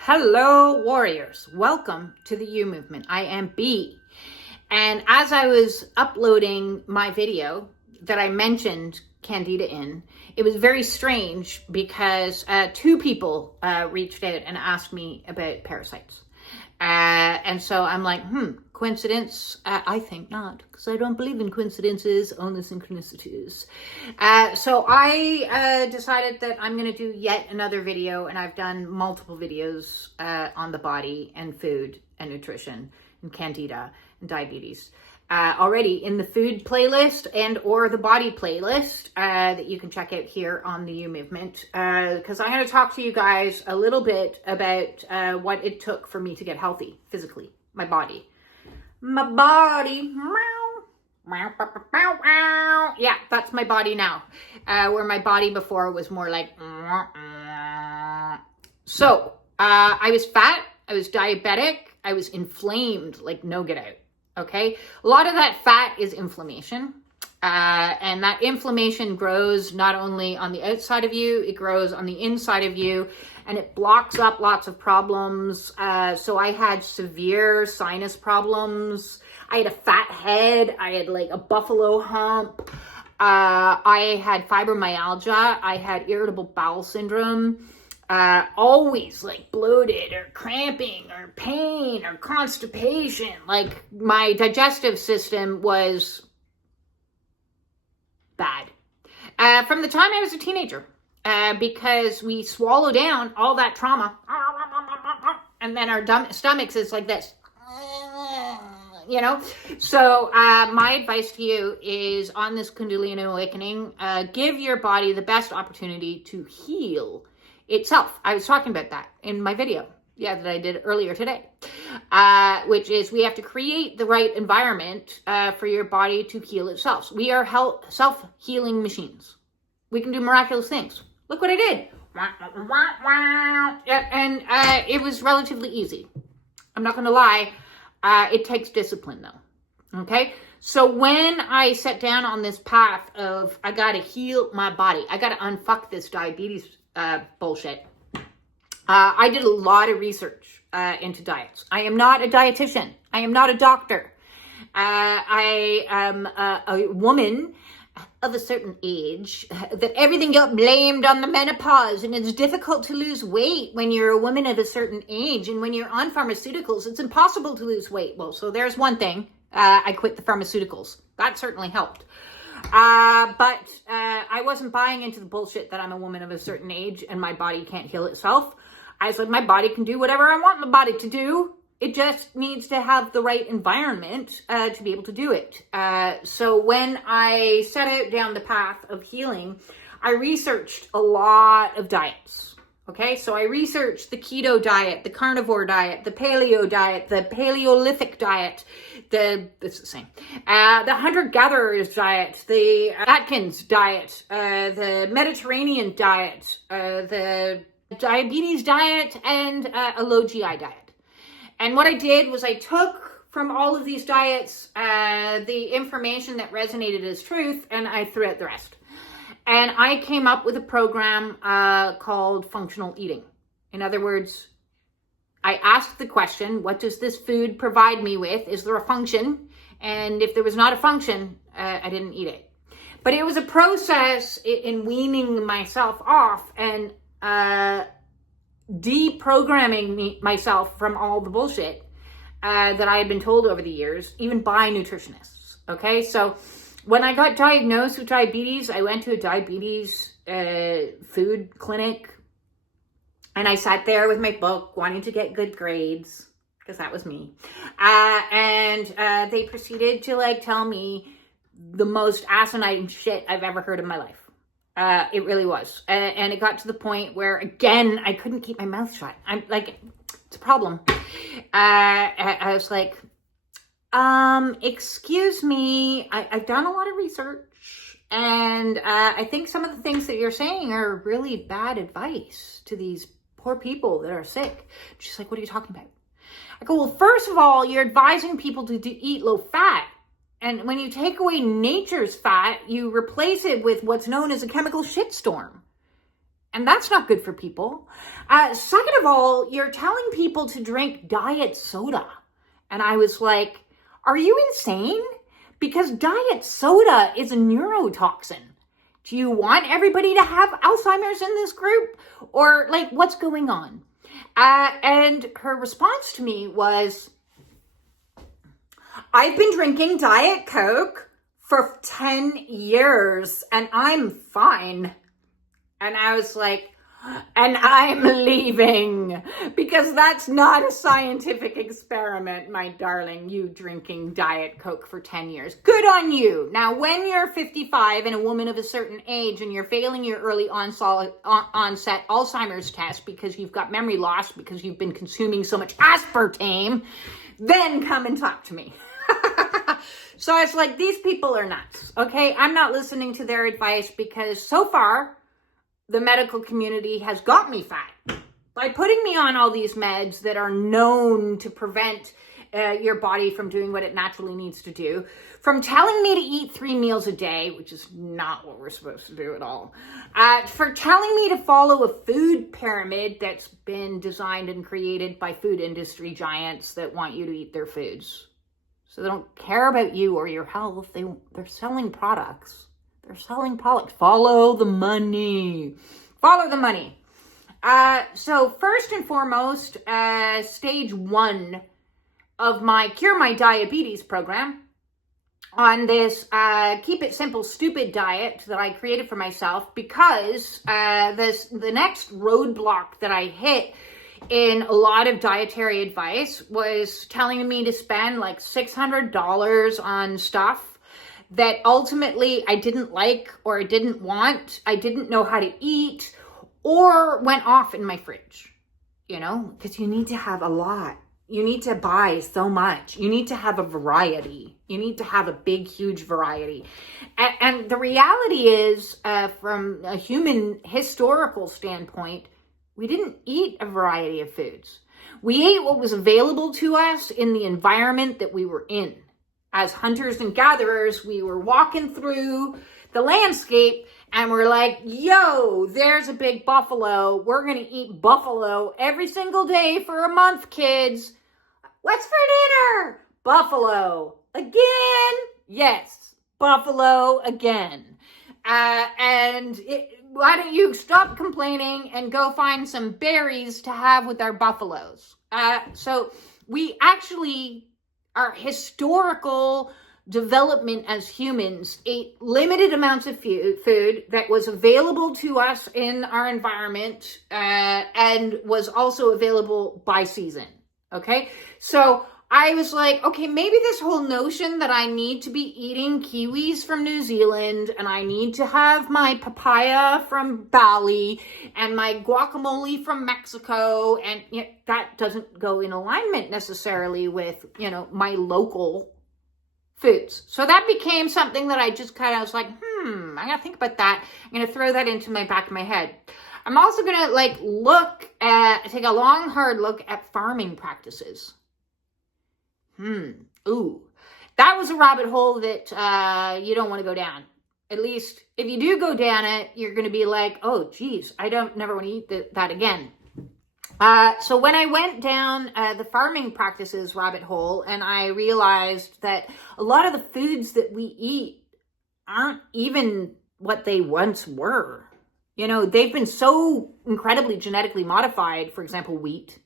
Hello, warriors. Welcome to the You Movement. I am B. And as I was uploading my video that I mentioned Candida in, it was very strange because two people reached out and asked me about parasites. And so I'm like, coincidence? I think not, because I don't believe in coincidences, only synchronicities. So I decided that I'm going to do yet another video, and I've done multiple videos on the body and food and nutrition and Candida and diabetes already in the food playlist and or the body playlist that you can check out here on the You Movement, because I'm going to talk to you guys a little bit about what it took for me to get healthy physically, my body. Yeah, that's my body now, where my body before was more like so I was fat, I was diabetic, I was inflamed like no get out. Okay, a lot of that fat is inflammation, and that inflammation grows not only on the outside of you, it grows on the inside of you, and it blocks up lots of problems. So I had severe sinus problems. I had a fat head. I had like a buffalo hump. I had fibromyalgia. I had irritable bowel syndrome. Always like bloated or cramping or pain or constipation. Like my digestive system was bad from the time I was a teenager, because we swallow down all that trauma and then our stomachs is like this, you know. So my advice to you is, on this Kundalini awakening, give your body the best opportunity to heal itself. I was talking about that in my video, that I did earlier today, which is we have to create the right environment for your body to heal itself. We are self-healing machines. We can do miraculous things. Look what I did. And it was relatively easy. I'm not going to lie. It takes discipline though. Okay. So when I sat down on this path of, I got to heal my body, I got to unfuck this diabetes bullshit. I did a lot of research into diets. I am not a dietitian. I am not a doctor. I am a woman of a certain age that everything got blamed on the menopause, and it's difficult to lose weight when you're a woman of a certain age, and when you're on pharmaceuticals, it's impossible to lose weight. Well, so there's one thing. I quit the pharmaceuticals. That certainly helped. But I wasn't buying into the bullshit that I'm a woman of a certain age and my body can't heal itself. I was like, my body can do whatever I want my body to do. It just needs to have the right environment to be able to do it. So when I set out down the path of healing, I researched a lot of diets. Okay, so I researched the keto diet, the carnivore diet, the paleo diet, the Paleolithic diet, it's the same, the hunter-gatherers diet, the Atkins diet, the Mediterranean diet, the diabetes diet, and a low GI diet. And what I did was I took from all of these diets the information that resonated as truth, and I threw out the rest. And I came up with a program called functional eating. In other words, I asked the question, what does this food provide me with? Is there a function? And if there was not a function, I didn't eat it. But it was a process in weaning myself off and deprogramming myself from all the bullshit that I had been told over the years, even by nutritionists. Okay, so when I got diagnosed with diabetes, I went to a diabetes food clinic, and I sat there with my book wanting to get good grades, because that was me. And they proceeded to like tell me the most asinine shit I've ever heard in my life. It really was. And it got to the point where, again, I couldn't keep my mouth shut. I'm like, it's a problem. I was like, excuse me, I've done a lot of research, and I think some of the things that you're saying are really bad advice to these poor people that are sick. She's like, what are you talking about? I go, well, first of all, you're advising people to eat low fat. And when you take away nature's fat, you replace it with what's known as a chemical shitstorm. And that's not good for people. Second of all, you're telling people to drink diet soda. And I was like, are you insane? Because diet soda is a neurotoxin. Do you want everybody to have Alzheimer's in this group? Or like, what's going on? And her response to me was, I've been drinking Diet Coke for 10 years and I'm fine. And I was like, and I'm leaving, because that's not a scientific experiment, my darling, you drinking Diet Coke for 10 years. Good on you. Now, when you're 55 and a woman of a certain age and you're failing your early onset Alzheimer's test because you've got memory loss because you've been consuming so much aspartame, then come and talk to me. So it's like, these people are nuts, okay? I'm not listening to their advice because so far, the medical community has got me fat by putting me on all these meds that are known to prevent your body from doing what it naturally needs to do, from telling me to eat 3 meals a day, which is not what we're supposed to do at all, for telling me to follow a food pyramid that's been designed and created by food industry giants that want you to eat their foods. So they don't care about you or your health. They're selling products. They're selling products. Follow the money. Follow the money. So first and foremost, stage 1 of my Cure My Diabetes program on this Keep It Simple Stupid diet that I created for myself, because the next roadblock that I hit in a lot of dietary advice was telling me to spend like $600 on stuff that ultimately I didn't like or I didn't want, I didn't know how to eat, or went off in my fridge, because you need to have a lot. You need to buy so much. You need to have a variety. You need to have a big, huge variety. And the reality is, from a human historical standpoint, we didn't eat a variety of foods. We ate what was available to us in the environment that we were in. As hunters and gatherers, we were walking through the landscape and we're like, yo, there's a big buffalo. We're going to eat buffalo every single day for a month, kids. What's for dinner? Buffalo. Again? Yes, buffalo again. Why don't you stop complaining and go find some berries to have with our buffaloes? So we actually, our historical development as humans, ate limited amounts of food that was available to us in our environment and was also available by season. Okay, so I was like, okay, maybe this whole notion that I need to be eating kiwis from New Zealand and I need to have my papaya from Bali and my guacamole from Mexico, and that doesn't go in alignment necessarily with, my local foods. So that became something that I just kind of was like, I'm going to think about that. I'm going to throw that into my back of my head. I'm also going to take a long, hard look at farming practices. Ooh, that was a rabbit hole that you don't want to go down. At least if you do go down it, you're going to be like, oh, geez, I never want to eat that again. So when I went down the farming practices rabbit hole, and I realized that a lot of the foods that we eat aren't even what they once were. They've been so incredibly genetically modified. For example, wheat.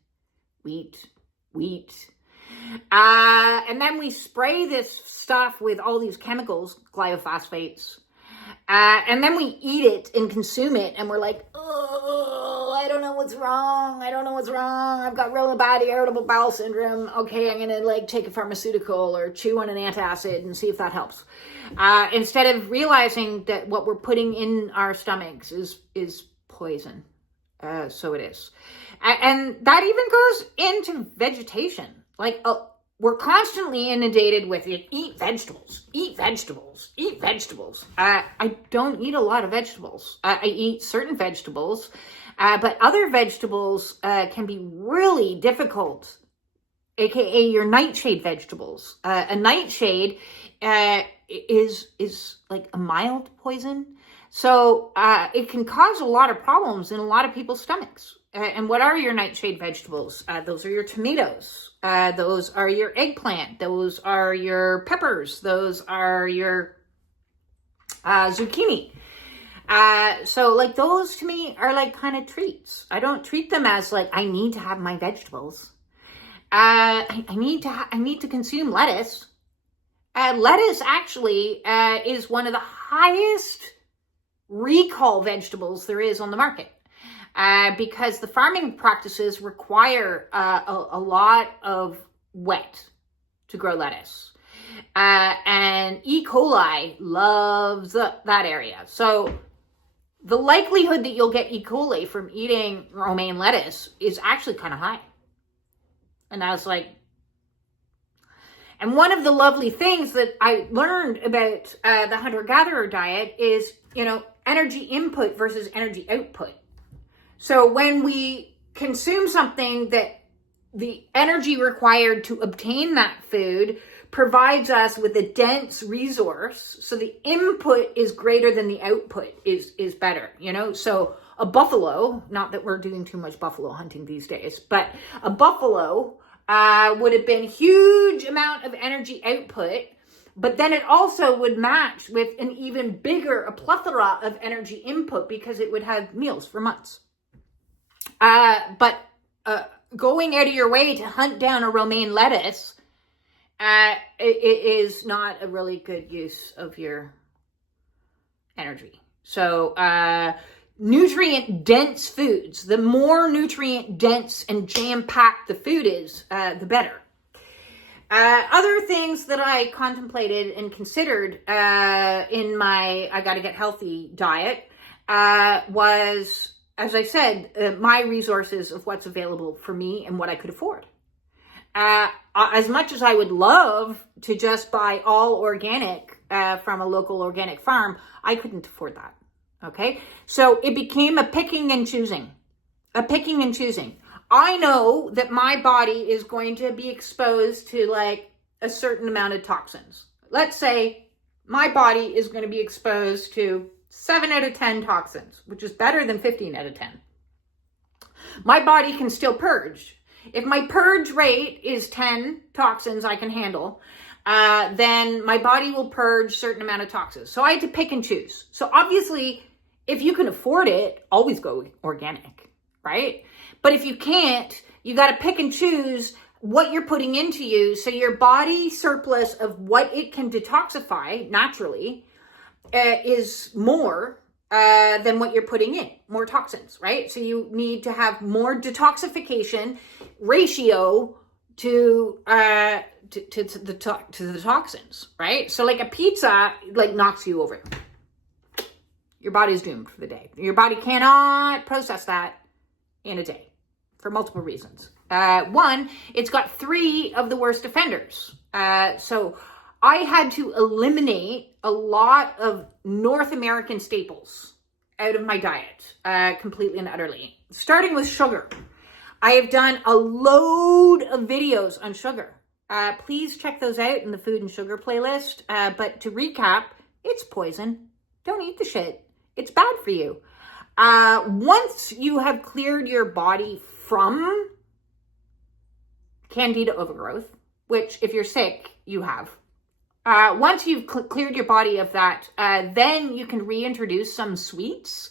And then we spray this stuff with all these chemicals, glyphosates, and then we eat it and consume it, and we're like, oh, I don't know what's wrong. I've got really bad irritable bowel syndrome. Okay, I'm gonna take a pharmaceutical or chew on an antacid and see if that helps. Instead of realizing that what we're putting in our stomachs is poison. So it is. And that even goes into vegetation. We're constantly inundated with eat vegetables. I don't eat a lot of vegetables. I eat certain vegetables, but other vegetables can be really difficult, aka your nightshade vegetables. A nightshade is like a mild poison. So it can cause a lot of problems in a lot of people's stomachs. And what are your nightshade vegetables? Those are your tomatoes. Those are your eggplant. Those are your peppers. Those are your zucchini. So like those to me are like kind of treats. I don't treat them as like, I need to have my vegetables. I need to consume lettuce. Lettuce actually is one of the highest recall vegetables there is on the market, because the farming practices require a lot of wet to grow lettuce. And E. coli loves that area. So the likelihood that you'll get E. coli from eating romaine lettuce is actually kind of high. And I was like, and one of the lovely things that I learned about the hunter-gatherer diet is, energy input versus energy output. So when we consume something that the energy required to obtain that food provides us with a dense resource, so the input is greater than the output is better, So a buffalo, not that we're doing too much buffalo hunting these days, but a buffalo would have been huge amount of energy output, but then it also would match with an even bigger, a plethora of energy input because it would have meals for months. But going out of your way to hunt down a romaine lettuce it is not a really good use of your energy. So nutrient-dense foods, the more nutrient-dense and jam-packed the food is, the better. Other things that I contemplated and considered in my I Gotta Get Healthy diet was, as I said, my resources of what's available for me and what I could afford. As much as I would love to just buy all organic from a local organic farm, I couldn't afford that. Okay, so it became a picking and choosing. I know that my body is going to be exposed to like a certain amount of toxins. Let's say my body is going to be exposed to 7 out of 10 toxins, which is better than 15 out of 10. My body can still purge. If my purge rate is 10 toxins I can handle, then my body will purge a certain amount of toxins. So I had to pick and choose. So obviously, if you can afford it, always go organic, right? But if you can't, you got to pick and choose what you're putting into you. So your body surplus of what it can detoxify naturally is more than what you're putting in, more toxins, right? So you need to have more detoxification ratio to the toxins, right? So like a pizza like knocks you over. Your body's doomed for the day. Your body cannot process that in a day for multiple reasons. One, it's got 3 of the worst offenders. So I had to eliminate a lot of North American staples out of my diet, completely and utterly. Starting with sugar. I have done a load of videos on sugar. Please check those out in the food and sugar playlist. But to recap, it's poison. Don't eat the shit. It's bad for you. Once you have cleared your body from candida overgrowth, which if you're sick, you have. Once you've cleared your body of that, then you can reintroduce some sweets,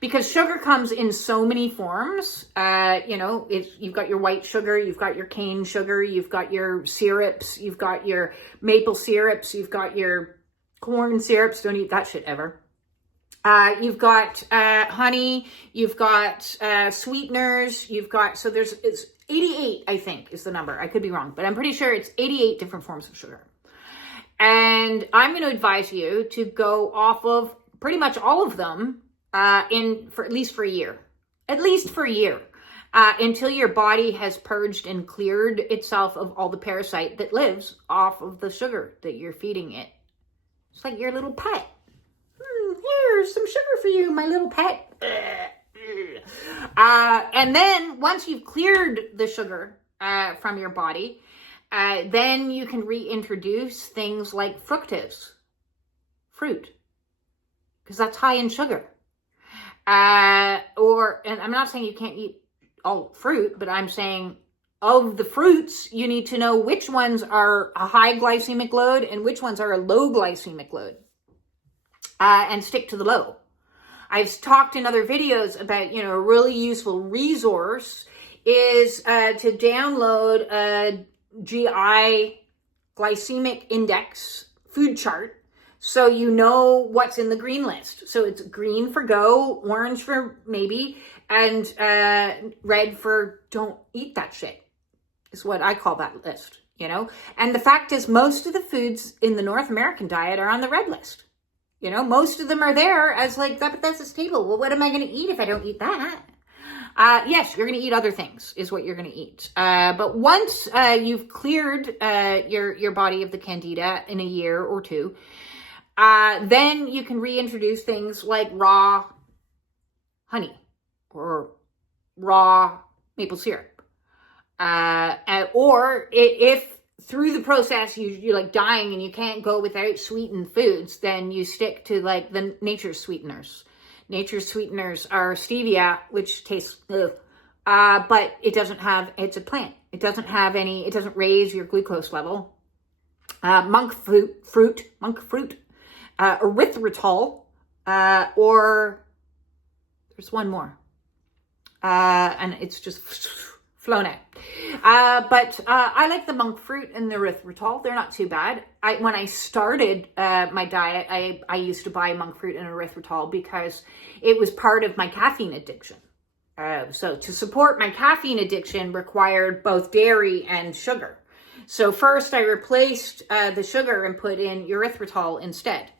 because sugar comes in so many forms. You've got your white sugar, you've got your cane sugar, you've got your syrups, you've got your maple syrups, you've got your corn syrups. Don't eat that shit ever. You've got honey, you've got sweeteners, it's 88, I think, is the number. I could be wrong, but I'm pretty sure it's 88 different forms of sugar. And I'm going to advise you to go off of pretty much all of them for at least for a year. At least for a year. Until your body has purged and cleared itself of all the parasite that lives off of the sugar that you're feeding it. It's like your little pet. Here's some sugar for you, my little pet. And then once you've cleared the sugar from your body, then you can reintroduce things like fructose, fruit. because that's high in sugar. And I'm not saying you can't eat all fruit, but I'm saying of the fruits, you need to know which ones are a high glycemic load and which ones are a low glycemic load, and stick to the low. I've talked in other videos about, a really useful resource is to download a GI glycemic index food chart, so you know what's in the green list. So it's green for go, orange for maybe, and red for don't eat that shit, is what I call that list, And the fact is, most of the foods in the North American diet are on the red list. Most of them are there as like, that's a staple. Well, what am I going to eat if I don't eat that? Yes, you're going to eat other things, is what you're going to eat. But once you've cleared your body of the candida in a year or two, then you can reintroduce things like raw honey or raw maple syrup. Or if through the process you're like dying and you can't go without sweetened foods, then you stick to like the nature's sweeteners. Nature's sweeteners are stevia, which tastes, but it doesn't have, it's a plant. It doesn't raise your glucose level. Monk fruit, erythritol, or there's one more. And it's just flown out. But I like the monk fruit and the erythritol. They're not too bad. When I started my diet, I used to buy monk fruit and erythritol because it was part of my caffeine addiction. So to support my caffeine addiction required both dairy and sugar. So first I replaced the sugar and put in erythritol instead.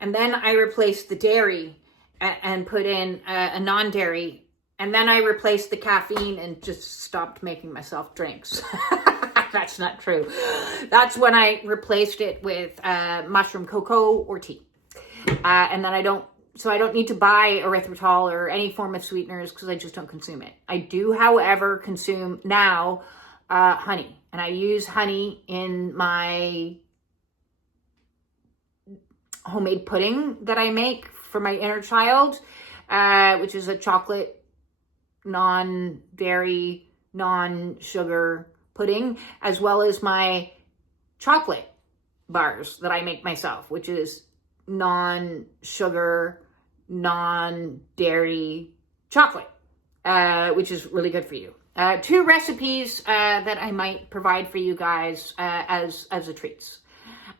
And then I replaced the dairy and put in a non-dairy. And then I replaced the caffeine and just stopped making myself drinks. That's not true. That's when I replaced it with mushroom cocoa or tea. And then I don't need to buy erythritol or any form of sweeteners because I just don't consume it. I do, however, consume now honey. And I use honey in my homemade pudding that I make for my inner child, which is a chocolate, non-dairy, non-sugar pudding, as well as my chocolate bars that I make myself, which is non-sugar, non-dairy chocolate, which is really good for you. 2 recipes that I might provide for you guys as a treats.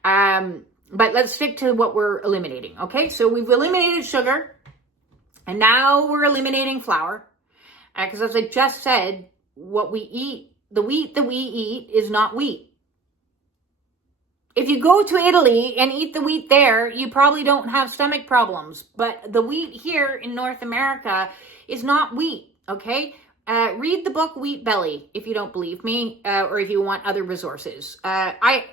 But let's stick to what we're eliminating, okay? So we've eliminated sugar, and now we're eliminating flour. Because as I just said, what we eat, the wheat that we eat is not wheat. If you go to Italy and eat the wheat there, you probably don't have stomach problems. But the wheat here in North America is not wheat, okay? Read the book Wheat Belly if you don't believe me, or if you want other resources. To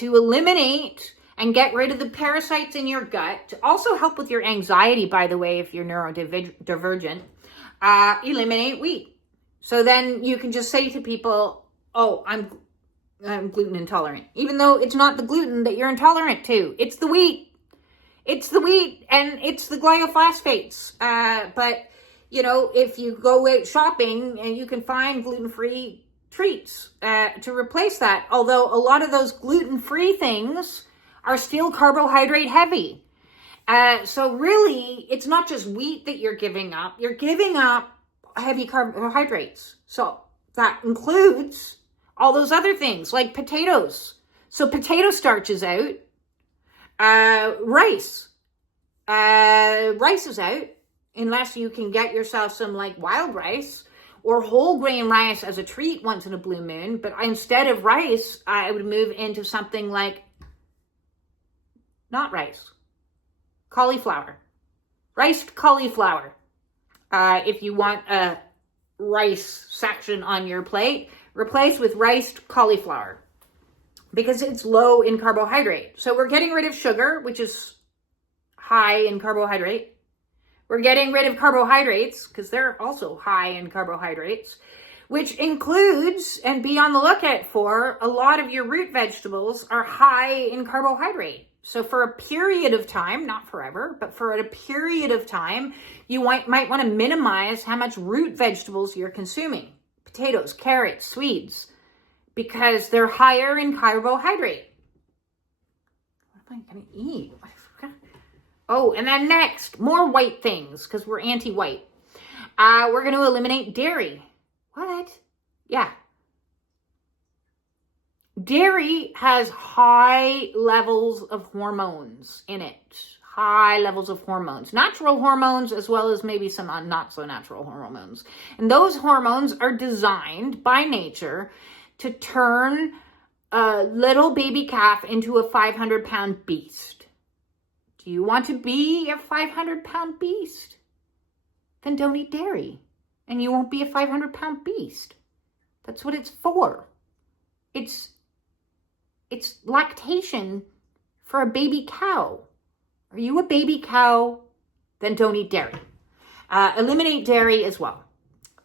eliminate and get rid of the parasites in your gut, to also help with your anxiety, by the way, if you're neurodivergent, eliminate wheat. So then you can just say to people, oh, I'm gluten intolerant, even though it's not the gluten that you're intolerant to. It's the wheat. It's the wheat and it's the glyophosphates. But, if you go out shopping and you can find gluten-free treats to replace that, although a lot of those gluten-free things are still carbohydrate heavy. So really, it's not just wheat that you're giving up. You're giving up heavy carbohydrates. So that includes all those other things like potatoes. So potato starch is out. Rice. Rice is out, unless you can get yourself some like wild rice or whole grain rice as a treat once in a blue moon. But instead of rice, I would move into something like not rice. Cauliflower. Riced cauliflower. If you want a rice section on your plate, replace with riced cauliflower because it's low in carbohydrate. So we're getting rid of sugar, which is high in carbohydrate. We're getting rid of carbohydrates because they're also high in carbohydrates, which includes, and be on the lookout for, a lot of your root vegetables are high in carbohydrate. So for a period of time, not forever, but for a period of time, you might want to minimize how much root vegetables you're consuming. Potatoes, carrots, Swedes, because they're higher in carbohydrate. What am I going to eat? Oh, and then next, more white things, because we're anti-white. We're going to eliminate dairy. What? Yeah. Dairy has high levels of hormones in it. High levels of hormones. Natural hormones as well as maybe some not so natural hormones. And those hormones are designed by nature to turn a little baby calf into a 500-pound beast. Do you want to be a 500-pound beast? Then don't eat dairy. And you won't be a 500-pound beast. That's what it's for. It's lactation for a baby cow. Are you a baby cow? Then don't eat dairy. Eliminate dairy as well.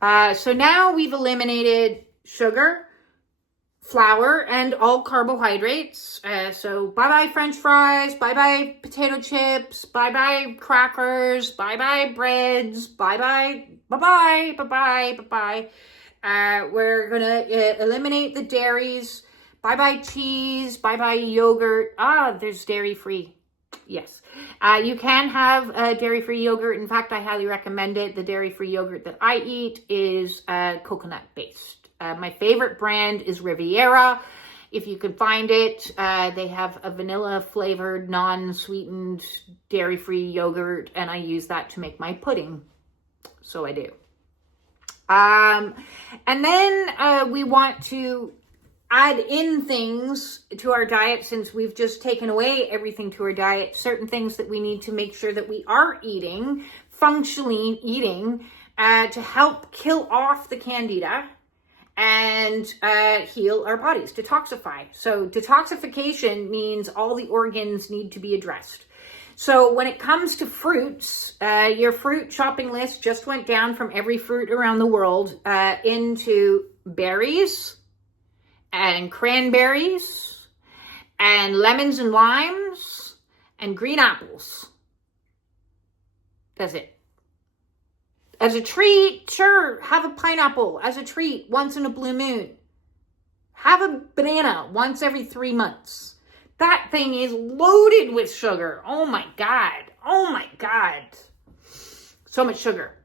So now we've eliminated sugar, flour, and all carbohydrates. So bye-bye French fries, bye-bye potato chips, bye-bye crackers, bye-bye breads, bye-bye, bye-bye, bye-bye, bye-bye. We're going to eliminate the dairies. Bye-bye cheese, bye-bye yogurt. There's dairy-free. Yes. You can have dairy-free yogurt. In fact, I highly recommend it. The dairy-free yogurt that I eat is coconut-based. My favorite brand is Riviera. If you can find it, they have a vanilla-flavored, non-sweetened, dairy-free yogurt, and I use that to make my pudding. So I do. And then we want to add in things to our diet, since we've just taken away everything to our diet, certain things that we need to make sure that we are eating, functionally eating, to help kill off the candida and heal our bodies, detoxify. So detoxification means all the organs need to be addressed. So when it comes to fruits, your fruit shopping list just went down from every fruit around the world into berries, and cranberries, and lemons and limes, and green apples. That's it. As a treat, sure, have a pineapple as a treat once in a blue moon. Have a banana once every 3 months. That thing is loaded with sugar. Oh my God. Oh my God. So much sugar.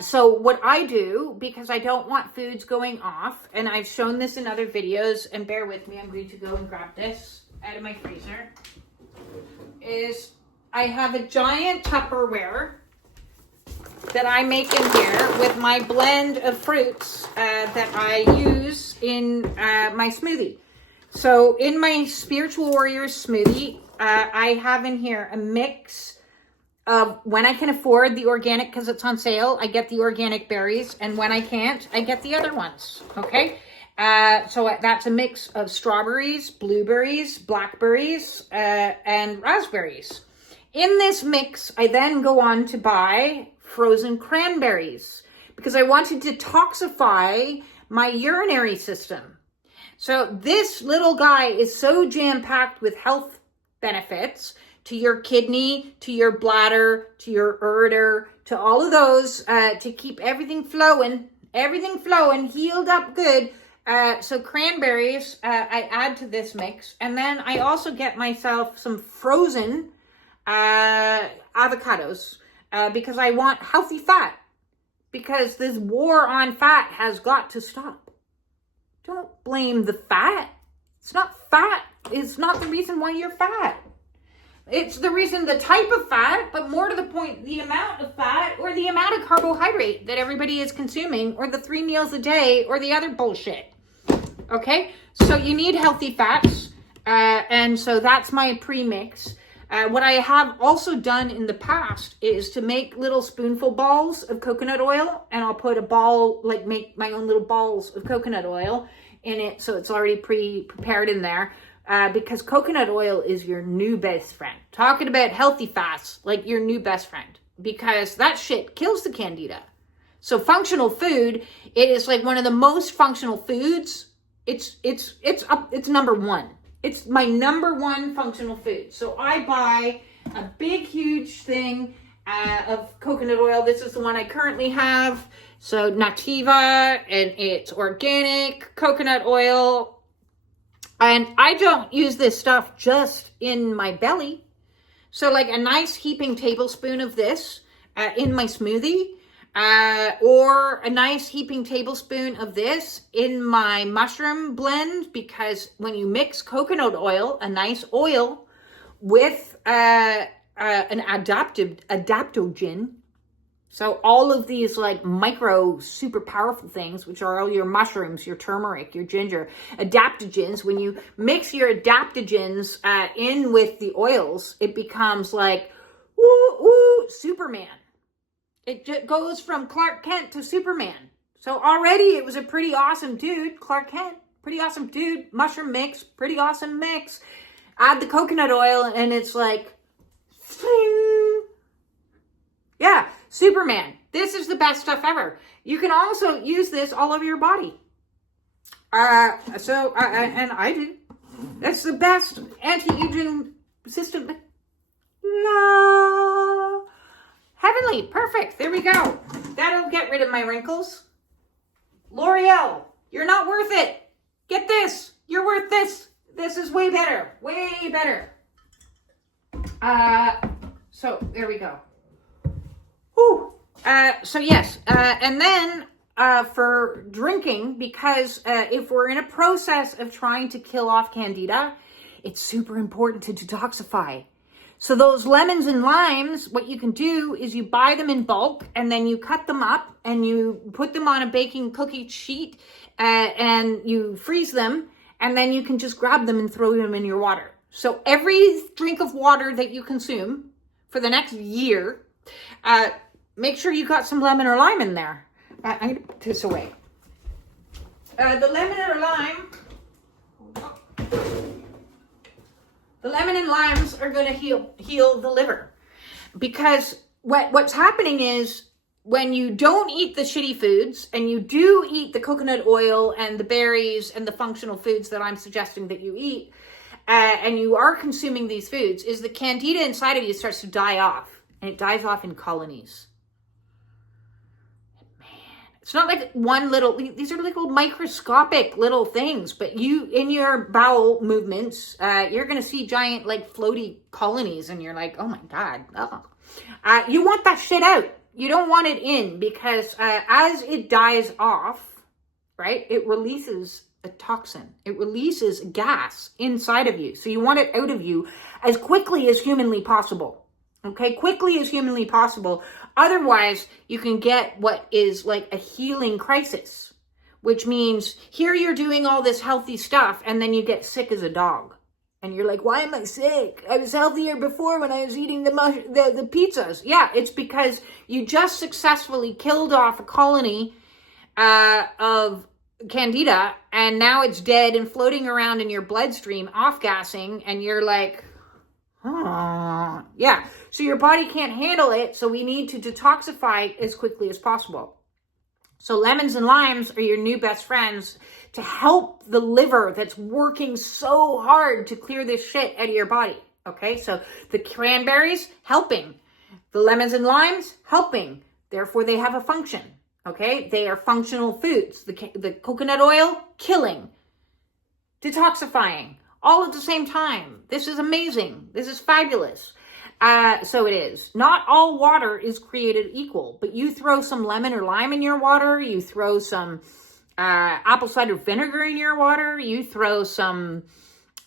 So what I do, because I don't want foods going off, and I've shown this in other videos, and bear with me, I'm going to go and grab this out of my freezer, is I have a giant Tupperware that I make in here with my blend of fruits that I use in my smoothie. So in my Spiritual Warriors smoothie, I have in here a mix of, when I can afford the organic because it's on sale, I get the organic berries, and when I can't, I get the other ones, okay? So that's a mix of strawberries, blueberries, blackberries, and raspberries. In this mix, I then go on to buy frozen cranberries because I want to detoxify my urinary system. So this little guy is so jam-packed with health benefits to your kidney, to your bladder, to your ureter, to all of those, to keep everything flowing, healed up good. So cranberries, I add to this mix. And then I also get myself some frozen avocados because I want healthy fat. Because this war on fat has got to stop. Don't blame the fat. It's not fat. It's not the reason why you're fat. It's the reason, the type of fat, but more to the point, the amount of fat or the amount of carbohydrate that everybody is consuming, or the 3 meals a day, or the other bullshit. Okay? So you need healthy fats. And so that's my pre-mix. What I have also done in the past is to make little spoonful balls of coconut oil, and I'll put a ball, like make my own little balls of coconut oil in it, so it's already prepared in there. Because coconut oil is your new best friend. Talking about healthy fats, like your new best friend. Because that shit kills the candida. So functional food, it is like one of the most functional foods. It's number one. It's my number one functional food. So I buy a big, huge thing of coconut oil. This is the one I currently have. So Nativa, and it's organic coconut oil. And I don't use this stuff just in my belly. So like a nice heaping tablespoon of this in my smoothie, or a nice heaping tablespoon of this in my mushroom blend, because when you mix coconut oil, a nice oil, with an adaptogen, so all of these like micro super powerful things, which are all your mushrooms, your turmeric, your ginger, adaptogens, when you mix your adaptogens in with the oils, it becomes like, woo, Superman. It goes from Clark Kent to Superman. So already it was a pretty awesome dude. Clark Kent, pretty awesome dude. Mushroom mix, pretty awesome mix. Add the coconut oil and it's like, fling. Yeah, Superman. This is the best stuff ever. You can also use this all over your body. And I do. That's the best anti-aging system. La. Heavenly, perfect. There we go. That'll get rid of my wrinkles. L'Oreal, you're not worth it. Get this. You're worth this. This is way better. Way better. So there we go. Whew. So yes. And then for drinking, because if we're in a process of trying to kill off candida, it's super important to detoxify. So those lemons and limes, what you can do is you buy them in bulk and then you cut them up and you put them on a baking cookie sheet and you freeze them, and then you can just grab them and throw them in your water. So every drink of water that you consume for the next year, make sure you got some lemon or lime in there. I'm going to put this away. The lemon or lime... The lemon and limes are going to heal the liver, because what's happening is when you don't eat the shitty foods and you do eat the coconut oil and the berries and the functional foods that I'm suggesting that you eat, and you are consuming these foods, is the candida inside of you starts to die off, and it dies off in colonies. It's not like one little, these are little microscopic little things, but you, in your bowel movements, you're going to see giant like floaty colonies and you're like, oh my God. Oh. You want that shit out. You don't want it in, because as it dies off, right, it releases a toxin. It releases gas inside of you. So you want it out of you as quickly as humanly possible. Okay, quickly as humanly possible. Otherwise, you can get what is like a healing crisis, which means here you're doing all this healthy stuff and then you get sick as a dog. And you're like, why am I sick? I was healthier before when I was eating the pizzas. Yeah, it's because you just successfully killed off a colony of candida, and now it's dead and floating around in your bloodstream, off-gassing, and you're like... Yeah, so your body can't handle it, so we need to detoxify as quickly as possible. So lemons and limes are your new best friends to help the liver that's working so hard to clear this shit out of your body. Okay, so the cranberries, helping. The lemons and limes, helping. Therefore, they have a function. Okay, they are functional foods. The coconut oil, killing. Detoxifying. All at the same time. This is amazing. This is fabulous. So it is. Not all water is created equal, but you throw some lemon or lime in your water, you throw some apple cider vinegar in your water, you throw some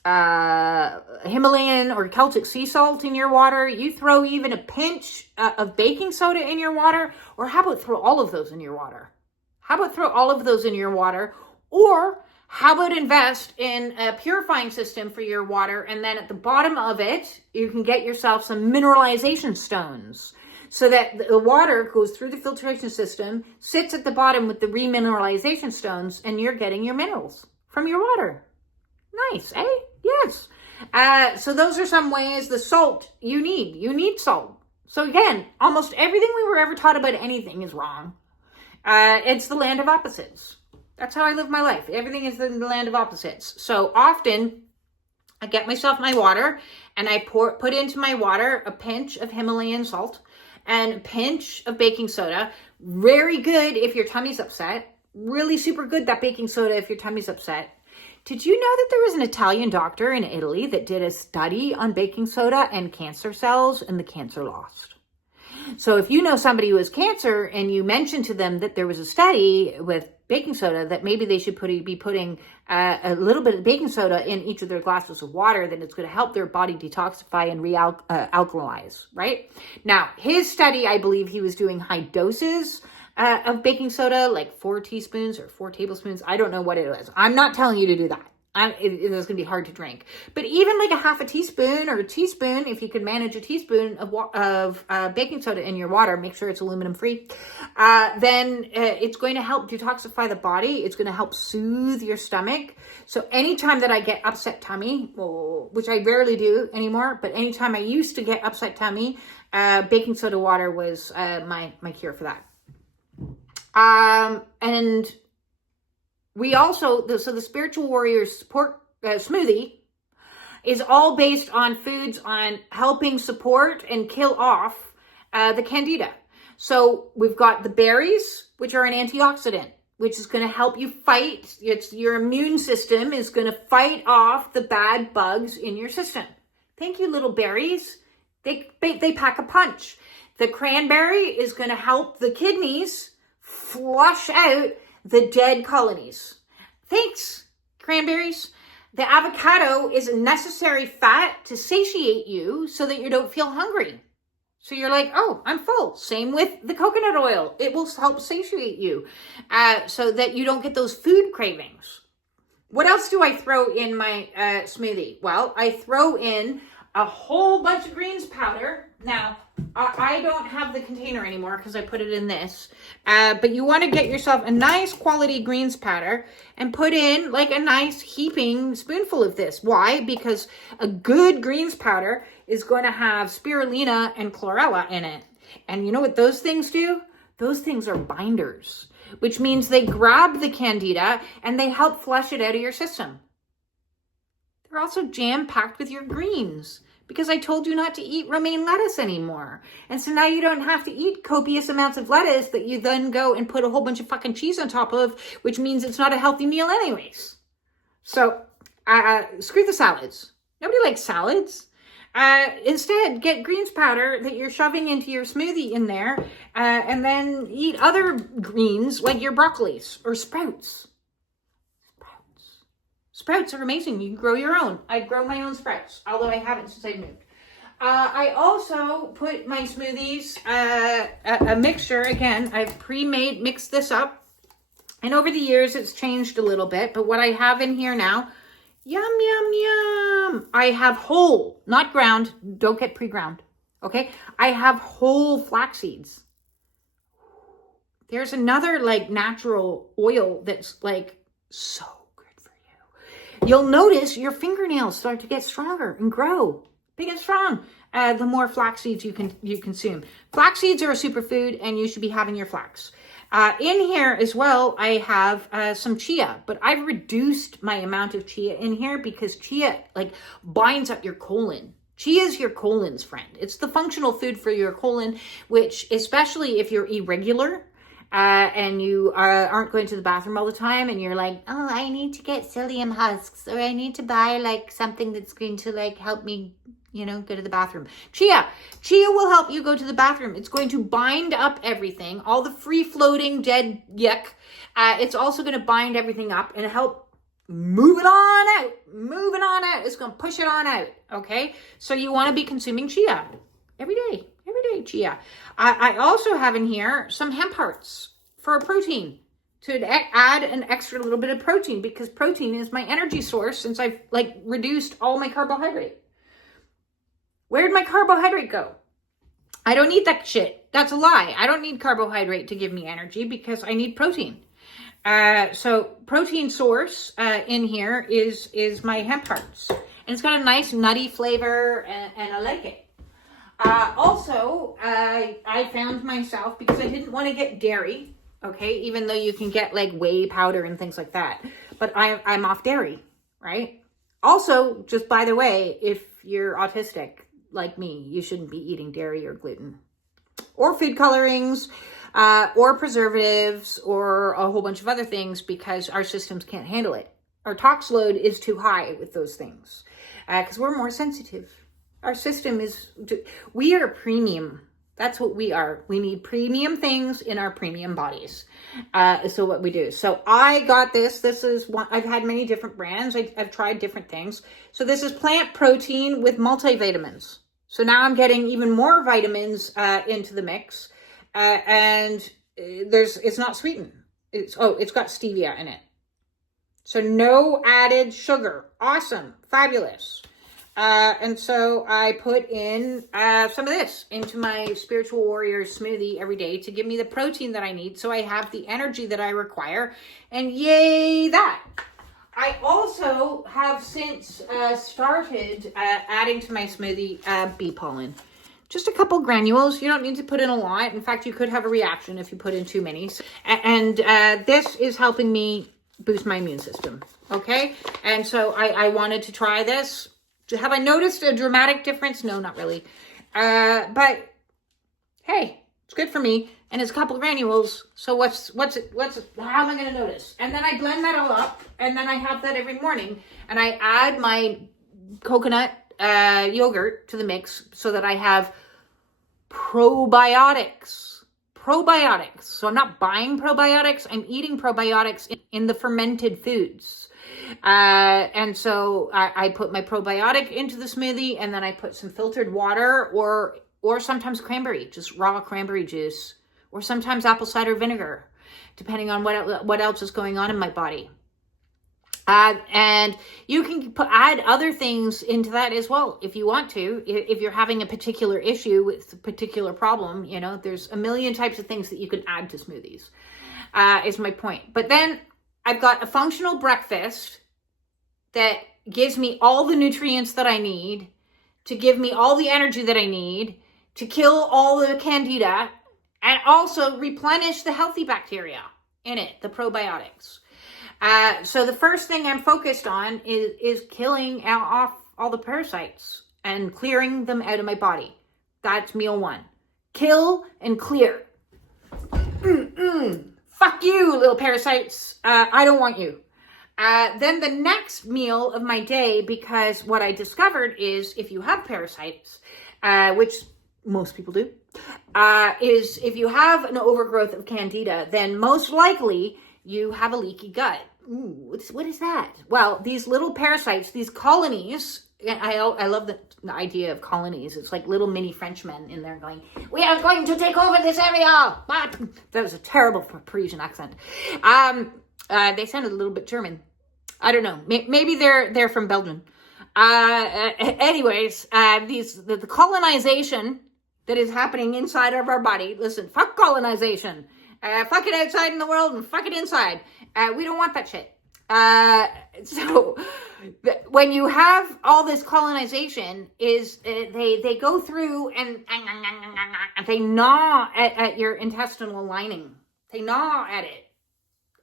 Himalayan or Celtic sea salt in your water, you throw even a pinch of baking soda in your water, or how about throw all of those in your water? How about throw all of those in your water? Or how about invest in a purifying system for your water, and then at the bottom of it, you can get yourself some mineralization stones, so that the water goes through the filtration system, sits at the bottom with the remineralization stones, and you're getting your minerals from your water. Nice, eh? Yes. So those are some ways. The salt you need salt. So again, almost everything we were ever taught about anything is wrong. It's the land of opposites. That's how I live my life. Everything is in the land of opposites. So often I get myself my water, and I put into my water a pinch of Himalayan salt and a pinch of baking soda. Very good if your tummy's upset. Really super good, that baking soda, if your tummy's upset. Did you know that there was an Italian doctor in Italy that did a study on baking soda and cancer cells, and the cancer lost? So if you know somebody who has cancer and you mention to them that there was a study with baking soda, that maybe they should be putting a little bit of baking soda in each of their glasses of water, then it's going to help their body detoxify and alkalize, right? Now, his study, I believe he was doing high doses of baking soda, like 4 teaspoons or 4 tablespoons. I don't know what it is. I'm not telling you to do that. It's going to be hard to drink. But even like a half a teaspoon or a teaspoon, if you could manage a teaspoon of baking soda in your water, make sure it's aluminum free, then it's going to help detoxify the body. It's going to help soothe your stomach. So anytime that I get upset tummy, which I rarely do anymore, but anytime I used to get upset tummy, baking soda water was my cure for that. And we also, so the Spiritual Warriors support smoothie is all based on foods on helping support and kill off the candida. So we've got the berries, which are an antioxidant, which is going to help you fight. Your immune system is going to fight off the bad bugs in your system. Thank you, little berries. They pack a punch. The cranberry is going to help the kidneys flush out the dead colonies. Thanks, cranberries. The avocado is a necessary fat to satiate you so that you don't feel hungry. So you're like, oh, I'm full. Same with the coconut oil. It will help satiate you so that you don't get those food cravings. What else do I throw in my smoothie? Well, I throw in a whole bunch of greens powder. Now, I don't have the container anymore because I put it in this. But you want to get yourself a nice quality greens powder and put in like a nice heaping spoonful of this. Why? Because a good greens powder is going to have spirulina and chlorella in it. And you know what those things do? Those things are binders, which means they grab the candida and they help flush it out of your system. They're also jam-packed with your greens, because I told you not to eat romaine lettuce anymore. And so now you don't have to eat copious amounts of lettuce that you then go and put a whole bunch of fucking cheese on top of, which means it's not a healthy meal anyways. So, screw the salads. Nobody likes salads. Instead, get greens powder that you're shoving into your smoothie in there, and then eat other greens like your broccolis or sprouts. Sprouts are amazing. You can grow your own. I grow my own sprouts, although I haven't since I moved. I also put my smoothies, a mixture. Again, I've mixed this up. And over the years, it's changed a little bit. But what I have in here now, yum, yum, yum. I have whole, not ground. Don't get pre-ground. Okay? I have whole flax seeds. There's another like natural oil that's like so you'll notice your fingernails start to get stronger and grow big and strong the more flax seeds you consume. Flax seeds are a superfood, and you should be having your flax. In here as well, I have some chia, but I've reduced my amount of chia in here because chia like binds up your colon. Chia is your colon's friend. It's the functional food for your colon, which especially if you're irregular, and you aren't going to the bathroom all the time, and you're like, oh, I need to get psyllium husks, or I need to buy like something that's going to like help me, go to the bathroom. Chia will help you go to the bathroom. It's going to bind up everything, all the free floating dead yuck. It's also going to bind everything up and help move it on out. It's going to push it on out. Okay. So you want to be consuming chia every day chia. I also have in here some hemp hearts for protein, to add an extra little bit of protein, because protein is my energy source since I've like reduced all my carbohydrate. Where'd my carbohydrate go? I don't need that shit. That's a lie. I don't need carbohydrate to give me energy because I need protein. So protein source in here is my hemp hearts, and it's got a nice nutty flavor, and I like it. Also, I found myself, because I didn't want to get dairy, okay, even though you can get like whey powder and things like that, but I'm off dairy, right? Also, just by the way, if you're autistic like me, you shouldn't be eating dairy or gluten or food colorings or preservatives or a whole bunch of other things, because our systems can't handle it. Our tox load is too high with those things because we're more sensitive. Our system we are premium. That's what we are. We need premium things in our premium bodies. So what we do. So I got this. This is one. I've had many different brands. I've tried different things. So this is plant protein with multivitamins. So now I'm getting even more vitamins into the mix. And it's not sweetened. It's got stevia in it. So no added sugar. Awesome. Fabulous. And so I put in some of this into my Spiritual Warrior smoothie every day to give me the protein that I need, so I have the energy that I require. And yay that! I also have since started adding to my smoothie bee pollen. Just a couple granules. You don't need to put in a lot. In fact, you could have a reaction if you put in too many. And this is helping me boost my immune system. Okay? And so I wanted to try this. Have I noticed a dramatic difference? No, not really. But hey, it's good for me. And it's a couple of granules. So how am I going to notice? And then I blend that all up. And then I have that every morning. And I add my coconut yogurt to the mix so that I have probiotics. Probiotics. So I'm not buying probiotics. I'm eating probiotics in the fermented foods. And so I put my probiotic into the smoothie, and then I put some filtered water or sometimes cranberry, just raw cranberry juice, or sometimes apple cider vinegar, depending on what else is going on in my body. And you can add other things into that as well if you want to. If you're having a particular issue with a particular problem, there's a million types of things that you can add to smoothies, is my point. But then I've got a functional breakfast that gives me all the nutrients that I need, to give me all the energy that I need, to kill all the candida, and also replenish the healthy bacteria in it, the probiotics. So the first thing I'm focused on is killing off all the parasites and clearing them out of my body. That's meal one. Kill and clear. Fuck you, little parasites. I don't want you. Then the next meal of my day, because what I discovered is if you have parasites, which most people do, is if you have an overgrowth of candida, then most likely you have a leaky gut. Ooh, what is that? Well, these little parasites, these colonies, I love the idea of colonies. It's like little mini Frenchmen in there going, we are going to take over this area. But that was a terrible Parisian accent. They sounded a little bit German. I don't know. Maybe they're from Belgium. Anyways, the colonization that is happening inside of our body. Listen, fuck colonization. Fuck it outside in the world and fuck it inside. We don't want that shit. So when you have all this colonization, they go through and they gnaw at your intestinal lining. They gnaw at it.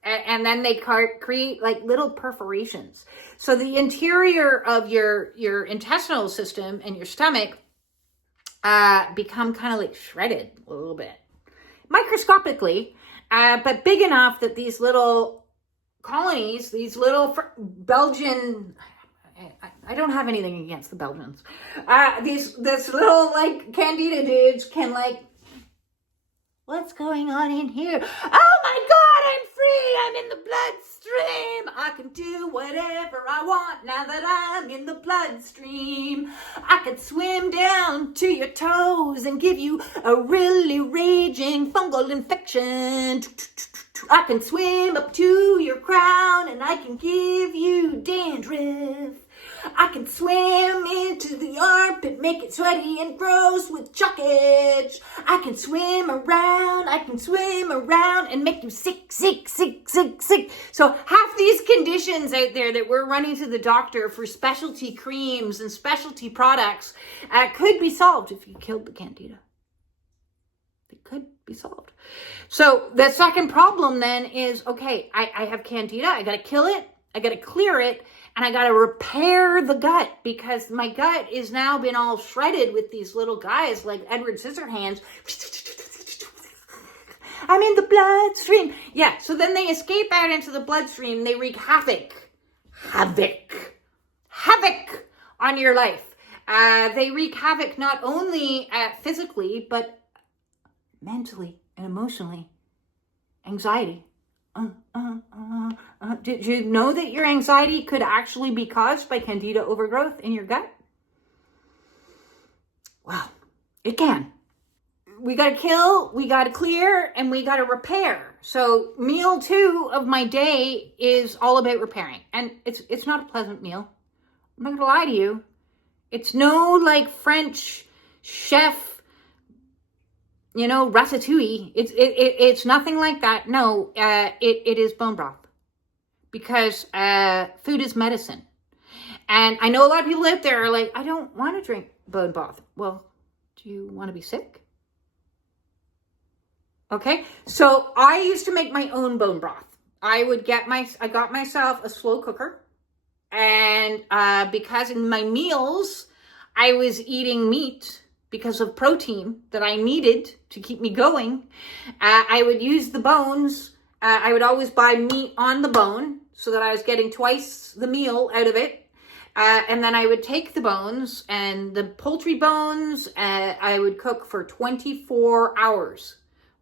And then they create like little perforations. So the interior of your intestinal system and your stomach become kind of like shredded a little bit. Microscopically, but big enough that these little colonies, these little Belgian, I don't have anything against the Belgians. This little like candida dudes can like, what's going on in here? Oh my God, I'm free. I'm in the bloodstream. I can do whatever I want now that I'm in the bloodstream. I can swim down to your toes and give you a really raging fungal infection. I can swim up to your crown and I can give you dandruff. I can swim into the armpit, make it sweaty and gross with chuckage. I can swim around and make you sick. So half these conditions out there that we're running to the doctor for specialty creams and specialty products could be solved if you killed the candida. They could be solved. So the second problem then is, okay, I have candida. I got to kill it. I got to clear it, and I got to repair the gut, because my gut is now been all shredded with these little guys like Edward Scissorhands. I'm in the bloodstream. Yeah, so then they escape out into the bloodstream. They wreak havoc on your life. They wreak havoc not only physically, but mentally and emotionally. Anxiety. Did you know that your anxiety could actually be caused by candida overgrowth in your gut? Well, it can. We got to kill, we got to clear, and we got to repair. So meal 2 of my day is all about repairing. And it's not a pleasant meal. I'm not going to lie to you. It's no like French chef, ratatouille. It's nothing like that. No, it is bone broth, because food is medicine. And I know a lot of people out there are like, I don't want to drink bone broth. Well, do you want to be sick? Okay, so I used to make my own bone broth. I got myself a slow cooker, and because in my meals I was eating meat because of protein that I needed to keep me going, I would use the bones. I would always buy meat on the bone so that I was getting twice the meal out of it. And then I would take the bones, and the poultry bones, I would cook for 24 hours.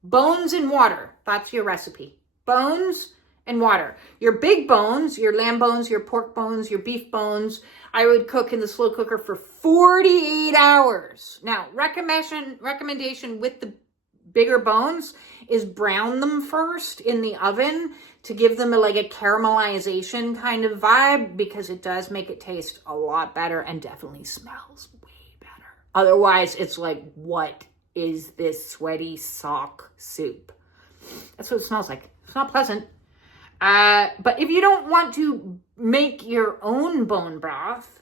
Bones and water. That's your recipe. Bones and water. Your big bones, your lamb bones, your pork bones, your beef bones, I would cook in the slow cooker for 48 hours. Now, recommendation with the bigger bones is brown them first in the oven to give them a caramelization kind of vibe, because it does make it taste a lot better and definitely smells way better. Otherwise, it's like, what is this sweaty sock soup? That's what it smells like. It's not pleasant. But if you don't want to make your own bone broth,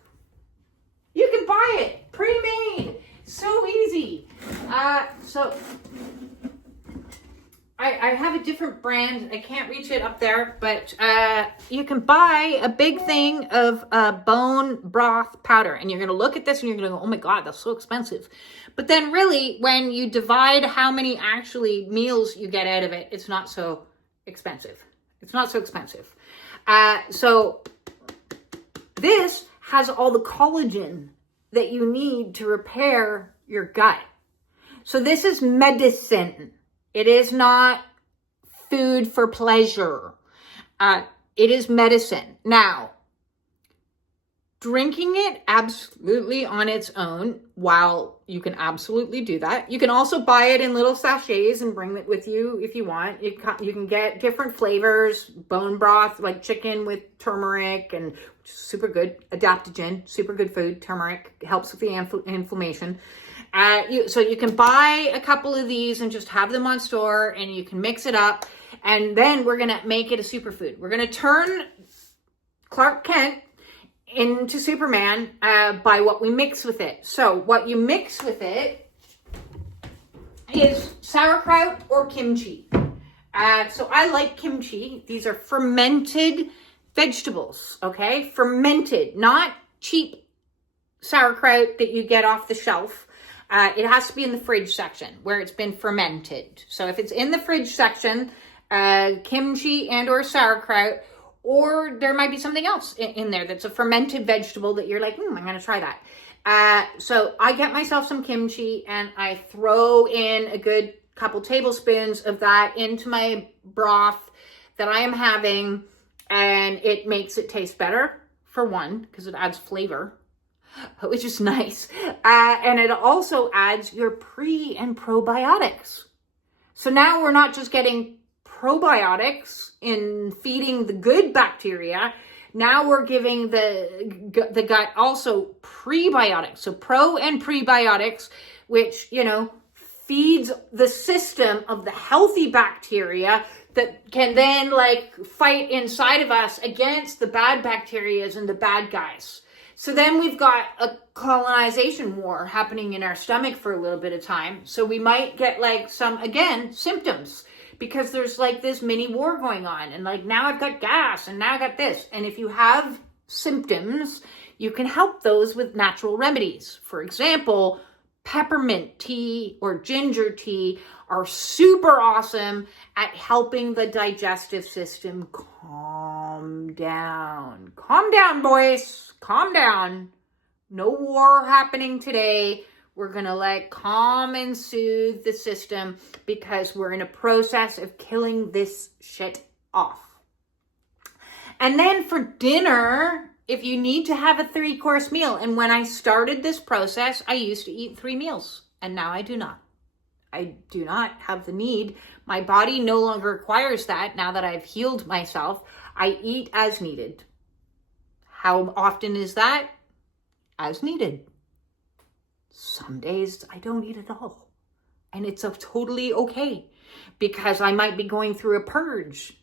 you can buy it pre-made. So easy. So I have a different brand. I can't reach it up there, but you can buy a big thing of bone broth powder, and you're going to look at this and you're going to go, oh my God, that's so expensive. But then really, when you divide how many actually meals you get out of it, it's not so expensive. It's not so expensive. So this has all the collagen that you need to repair your gut. So this is medicine. It is not food for pleasure. It is medicine. Now, drinking it absolutely on its own, while you can absolutely do that. You can also buy it in little sachets and bring it with you if you want. You can get different flavors, bone broth, like chicken with turmeric, and super good, adaptogen, super good food. Turmeric helps with the inflammation. So you can buy a couple of these and just have them on store, and you can mix it up. And then we're going to make it a superfood. We're going to turn Clark Kent into Superman by what we mix with it. So what you mix with it is sauerkraut or kimchi. So I like kimchi. These are fermented vegetables, okay? Fermented, not cheap sauerkraut that you get off the shelf. It has to be in the fridge section where it's been fermented. So if it's in the fridge section, kimchi and or sauerkraut, or there might be something else in there that's a fermented vegetable that you're like, I'm going to try that. So I get myself some kimchi and I throw in a good couple tablespoons of that into my broth that I am having, and it makes it taste better, for one, because it adds flavor, which is nice. And it also adds your pre and probiotics. So now we're not just getting probiotics in feeding the good bacteria. Now we're giving the gut also prebiotics. So pro and prebiotics, which, feeds the system of the healthy bacteria that can then fight inside of us against the bad bacterias and the bad guys. So then we've got a colonization war happening in our stomach for a little bit of time. So we might get some, again, symptoms, because there's like this mini war going on, and like now I've got gas and now I got this. And if you have symptoms, you can help those with natural remedies. For example, peppermint tea or ginger tea are super awesome at helping the digestive system calm down. Calm down, boys. Calm down. No war happening today. We're going to let calm and soothe the system because we're in a process of killing this shit off. And then for dinner, if you need to have a 3-course meal, and when I started this process, I used to eat 3 meals, and now I do not. I do not have the need. My body no longer requires that now that I've healed myself. I eat as needed. How often is that? As needed. Some days I don't eat at all. And it's totally okay because I might be going through a purge.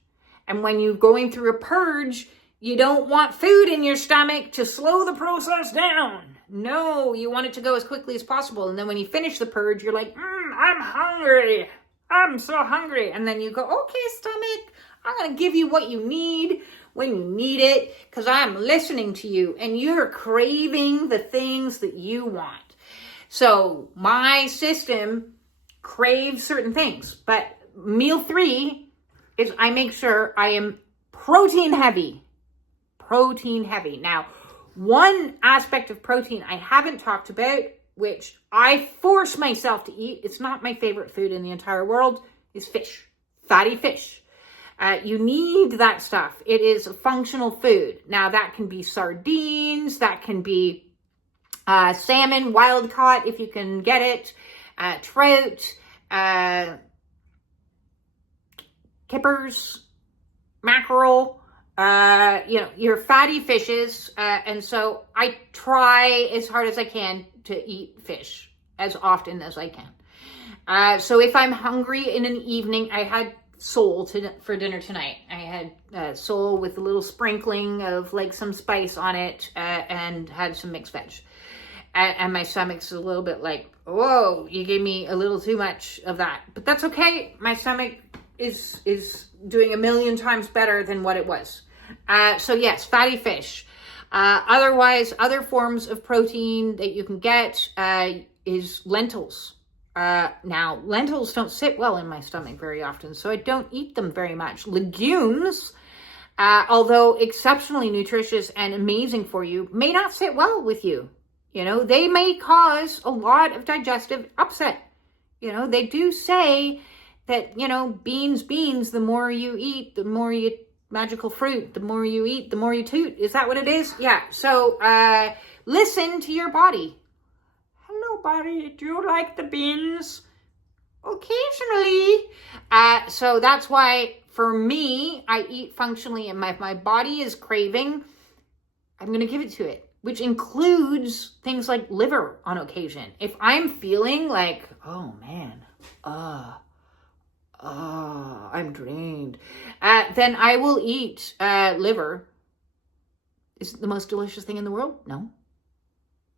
And when you're going through a purge, you don't want food in your stomach to slow the process down. No, you want it to go as quickly as possible. And then when you finish the purge, you're like, I'm hungry. I'm so hungry. And then you go, okay, stomach, I'm going to give you what you need when you need it because I'm listening to you and you're craving the things that you want. So my system craves certain things, but meal 3 is I make sure I am protein heavy. Protein heavy. Now, one aspect of protein I haven't talked about, which I force myself to eat, it's not my favorite food in the entire world, is fish. Fatty fish. You need that stuff. It is a functional food. Now, that can be sardines, that can be salmon, wild caught, if you can get it, trout, kippers, mackerel, your fatty fishes. And so I try as hard as I can to eat fish as often as I can. So if I'm hungry in an evening, I had sole for dinner tonight. I had sole with a little sprinkling of like some spice on it and had some mixed veg. And my stomach's a little bit like, whoa, you gave me a little too much of that. But that's okay. My stomach is doing 1,000,000 times better than what it was. So yes, fatty fish. Otherwise, other forms of protein that you can get is lentils. Now, lentils don't sit well in my stomach very often, so I don't eat them very much. Legumes, although exceptionally nutritious and amazing for you, may not sit well with you. You know, they may cause a lot of digestive upset. You know, they do say that, you know, beans, the more you eat, the more you, magical fruit, the more you eat, the more you toot. Is that what it is? Yeah. So, listen to your body. Hello, body. Do you like the beans? Occasionally. So that's why for me, I eat functionally, and if my body is craving, I'm going to give it to it, which includes things like liver on occasion. If I'm feeling like, oh man, I'm drained, then I will eat liver. Is it the most delicious thing in the world? No.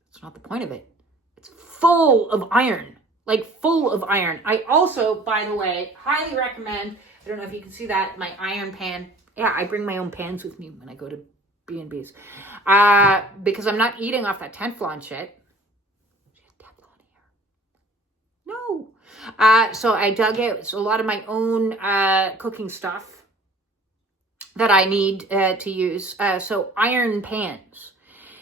That's not the point of it. It's full of iron, like full of iron. I also, by the way, highly recommend, I don't know if you can see that, my iron pan. Yeah, I bring my own pans with me when I go to B&Bs. Because I'm not eating off that Teflon shit. She has Teflon here. No. So I dug out a lot of my own cooking stuff that I need to use. So iron pans.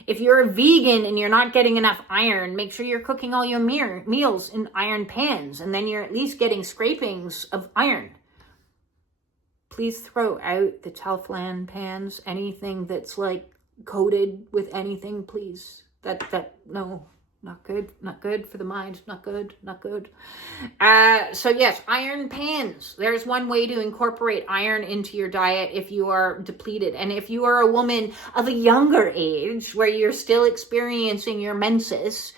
If you're a vegan and you're not getting enough iron, make sure you're cooking all your meals in iron pans, and then you're at least getting scrapings of iron. Please throw out the Teflon pans, anything that's like coated with anything, please. No, not good for the mind, not good. So yes, iron pans. There's one way to incorporate iron into your diet if you are depleted. And if you are a woman of a younger age where you're still experiencing your menses,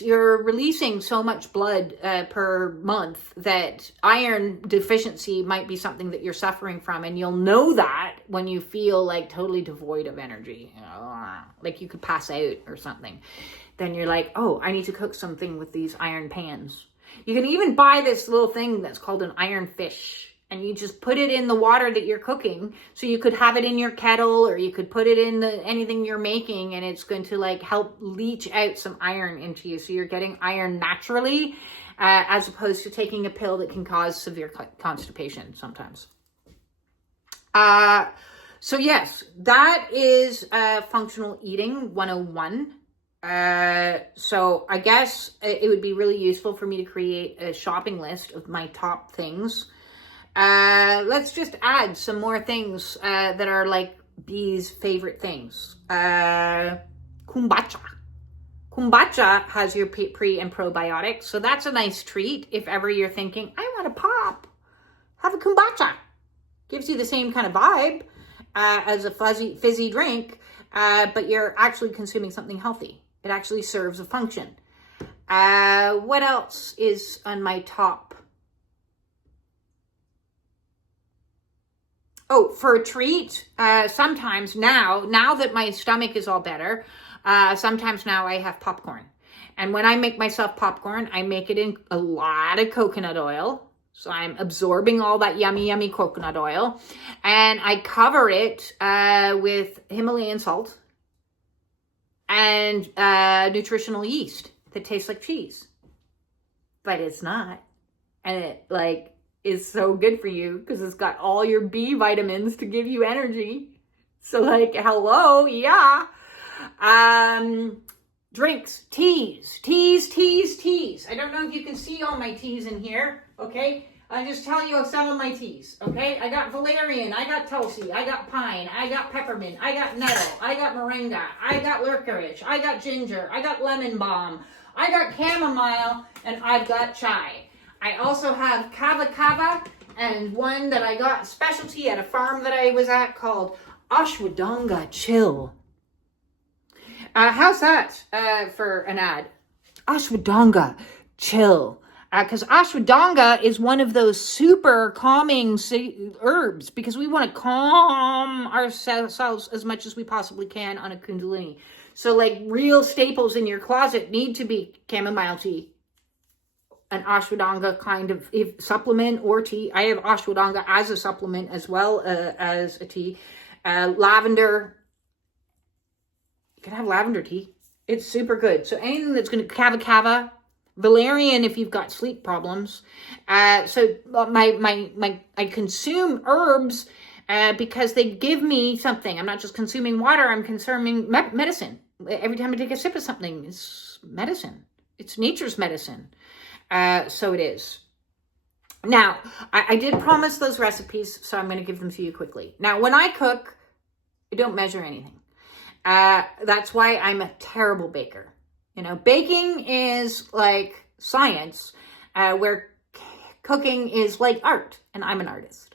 you're releasing so much blood per month that iron deficiency might be something that you're suffering from, and you'll know that when you feel like totally devoid of energy, like you could pass out or something. Then you're like, oh, I need to cook something with these iron pans. You can even buy this little thing that's called an iron fish. And you just put it in the water that you're cooking. So you could have it in your kettle, or you could put it in anything you're making, and it's going to like help leach out some iron into you. So you're getting iron naturally, as opposed to taking a pill that can cause severe constipation sometimes. So yes, that is functional eating 101. So I guess it would be really useful for me to create a shopping list of my top things. Let's just add some more things that are like B's favorite things. Kombucha. Kombucha has your pre and probiotics, so that's a nice treat if ever you're thinking, I want to pop. Have a kombucha. Gives you the same kind of vibe as a fizzy drink, but you're actually consuming something healthy. It actually serves a function. What else is on my top? Oh, for a treat, sometimes now that my stomach is all better, sometimes now I have popcorn. And when I make myself popcorn, I make it in a lot of coconut oil. So I'm absorbing all that yummy, yummy coconut oil. And I cover it with Himalayan salt and nutritional yeast that tastes like cheese. But it's not. And it is so good for you because it's got all your B vitamins to give you energy. So hello, yeah. Drinks, teas. I don't know if you can see all my teas in here, okay? I'll just tell you some of my teas, okay? I got valerian, I got tulsi, I got pine, I got peppermint, I got nettle, I got moringa, I got licorice, I got ginger, I got lemon balm, I got chamomile, and I've got chai. I also have kava and one that I got specialty at a farm that I was at called Ashwagandha Chill. How's that for an ad? Ashwagandha Chill. Because ashwagandha is one of those super calming herbs because we want to calm ourselves as much as we possibly can on a Kundalini. So real staples in your closet need to be chamomile tea, an ashwagandha kind of supplement or tea. I have ashwagandha as a supplement as well as a tea. Lavender. You can have lavender tea. It's super good. So anything that's going to kava, valerian if you've got sleep problems. So I consume herbs because they give me something. I'm not just consuming water. I'm consuming medicine. Every time I take a sip of something, it's medicine. It's nature's medicine. So it is. Now, I did promise those recipes, so I'm going to give them to you quickly. Now, when I cook, I don't measure anything. That's why I'm a terrible baker. Baking is like science, where cooking is like art, and I'm an artist.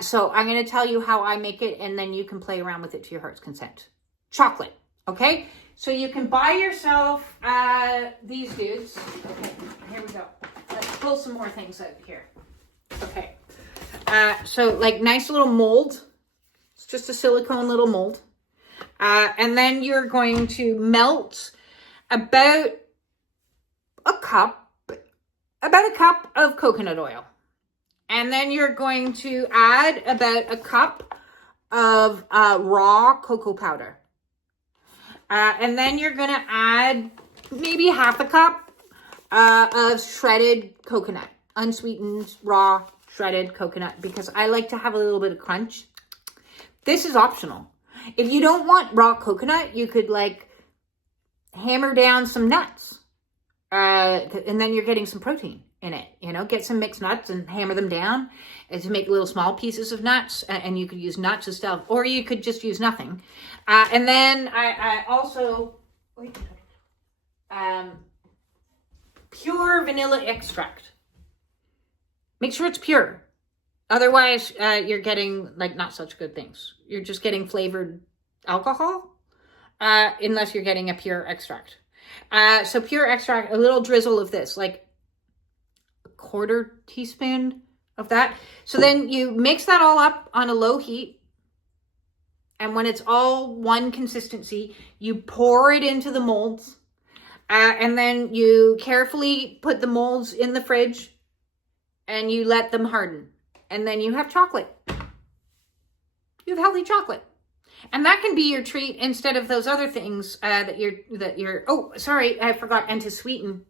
So I'm going to tell you how I make it, and then you can play around with it to your heart's content. Chocolate, okay? So you can buy yourself these dudes. Okay, here we go. Let's pull some more things out here. Okay. So nice little mold. It's just a silicone little mold. And then you're going to melt about a cup of coconut oil. And then you're going to add about a cup of raw cocoa powder. And then you're going to add maybe half a cup of shredded coconut, unsweetened, raw, shredded coconut, because I like to have a little bit of crunch. This is optional. If you don't want raw coconut, you could hammer down some nuts. And then you're getting some protein in it. Get some mixed nuts and hammer them down to make little small pieces of nuts. And you could use nuts as stuff, or you could just use nothing. And then I also, pure vanilla extract. Make sure it's pure. Otherwise, you're getting not such good things. You're just getting flavored alcohol, unless you're getting a pure extract. So pure extract, a little drizzle of this, a quarter teaspoon of that. So then you mix that all up on a low heat. And when it's all one consistency, you pour it into the molds. And then you carefully put the molds in the fridge and you let them harden. And then you have chocolate. You have healthy chocolate. And that can be your treat instead of those other things that you're, oh, sorry, I forgot, and to sweeten,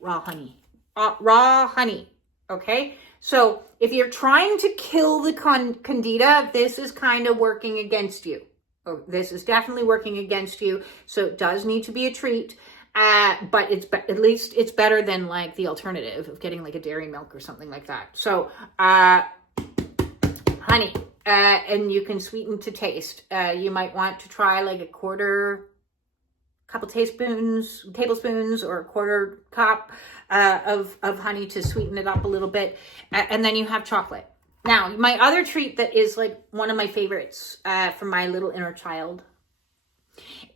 raw honey. Raw honey, okay? So if you're trying to kill the candida, this is kind of working against you. Oh, this is definitely working against you. So it does need to be a treat. But at least it's better than like the alternative of getting like a dairy milk or something like that. So, honey, and you can sweeten to taste. You might want to try like a couple tablespoons or a quarter cup, of honey to sweeten it up a little bit. And then you have chocolate. Now, my other treat that is like one of my favorites, from my little inner child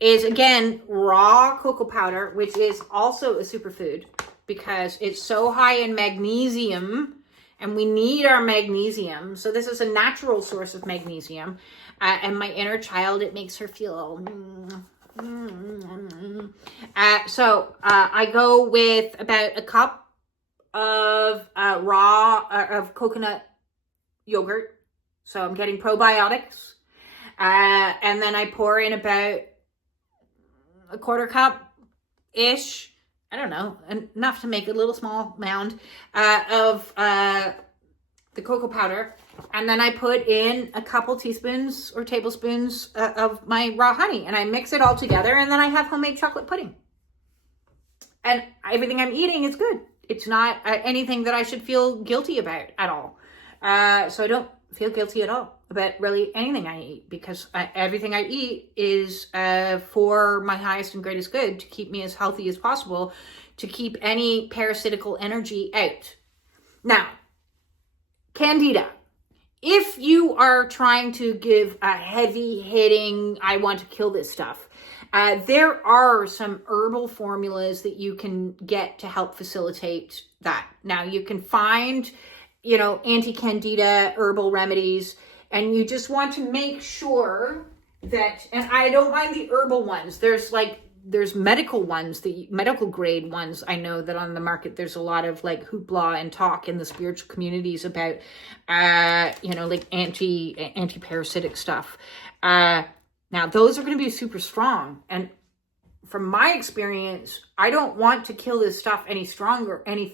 is, again, raw cocoa powder, which is also a superfood because it's so high in magnesium, and we need our magnesium. So this is a natural source of magnesium. And my inner child, it makes her feel... So I go with about a cup of of coconut yogurt. So I'm getting probiotics. And then I pour in about a quarter cup-ish, I don't know, enough to make a little small mound of the cocoa powder. And then I put in a couple teaspoons or tablespoons of my raw honey. And I mix it all together. And then I have homemade chocolate pudding. And everything I'm eating is good. It's not anything that I should feel guilty about at all. So I don't feel guilty at all about really anything I eat, because everything I eat is for my highest and greatest good, to keep me as healthy as possible, to keep any parasitical energy out. Now, candida. If you are trying to give a heavy hitting, I want to kill this stuff, there are some herbal formulas that you can get to help facilitate that. Now, you can find, anti-candida herbal remedies, and you just want to make sure that, and I don't mind the herbal ones. There's medical ones, the medical grade ones. I know that on the market, there's a lot of like hoopla and talk in the spiritual communities about, like anti-parasitic stuff. Now those are going to be super strong. And from my experience, I don't want to kill this stuff any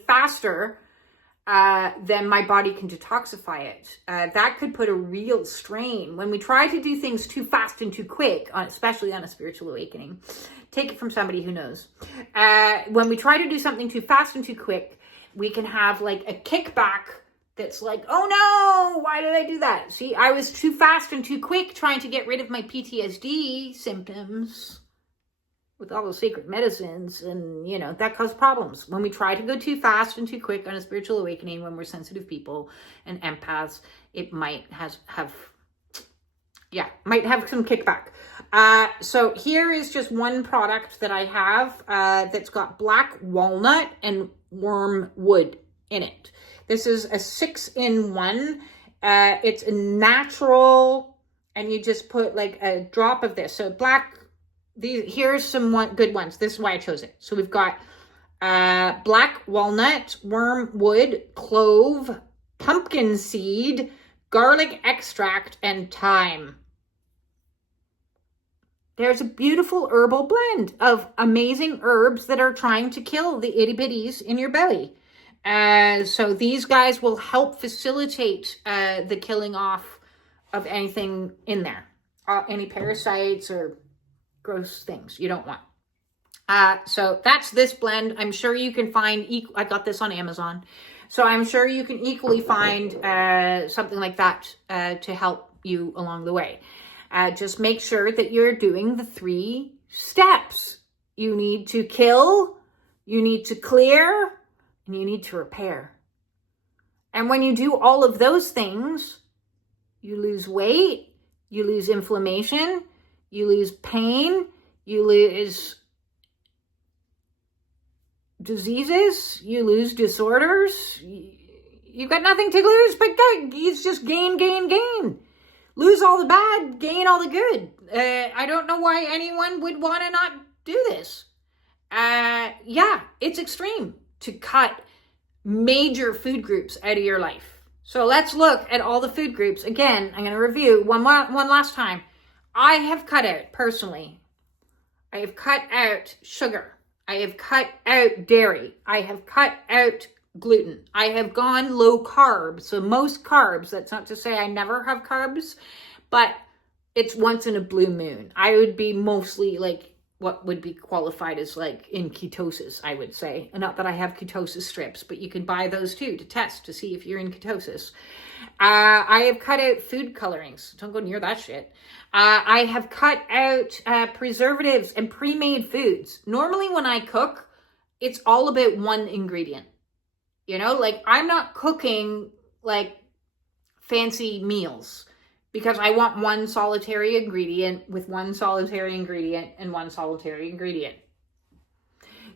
faster, then my body can detoxify it. That could put a real strain. When we try to do things too fast and too quick, especially on a spiritual awakening, take it from somebody who knows. When we try to do something too fast and too quick, we can have like a kickback that's like, oh no, why did I do that? See, I was too fast and too quick trying to get rid of my PTSD symptoms with all those secret medicines, and that causes problems. When we try to go too fast and too quick on a spiritual awakening, when we're sensitive people and empaths, it might have some kickback. So here is just one product that I have that's got black walnut and wormwood in it. This is a 6-in-1. It's a and you just put like a drop of this. So here's some good ones. This is why I chose it. So we've got black walnut, wormwood, clove, pumpkin seed, garlic extract, and thyme. There's a beautiful herbal blend of amazing herbs that are trying to kill the itty bitties in your belly. So these guys will help facilitate the killing off of anything in there, any parasites or gross things you don't want. So that's this blend. I'm sure you can find, I got this on Amazon, so I'm sure you can equally find something like that to help you along the way. Just make sure that you're doing the 3 steps. You need to kill, you need to clear, and you need to repair. And when you do all of those things, you lose weight, you lose inflammation, you lose pain, you lose diseases, you lose disorders. You've got nothing to lose, but it's just gain. Lose all the bad, gain all the good. I don't know why anyone would want to not do this. yeah, it's extreme to cut major food groups out of your life. So let's look at all the food groups. Again, I'm going to review one last time. I have cut out, personally, I have cut out sugar. I have cut out dairy. I have cut out gluten. I have gone low carb. So most carbs, that's not to say I never have carbs, but it's once in a blue moon. I would be mostly like what would be qualified as like in ketosis, I would say. Not that I have ketosis strips, but you can buy those too to test to see if you're in ketosis. I have cut out food colorings. Don't go near that shit. I have cut out preservatives and pre-made foods. Normally when I cook, it's all about one ingredient. You know, like I'm not cooking like fancy meals, because I want one solitary ingredient with one solitary ingredient and one solitary ingredient.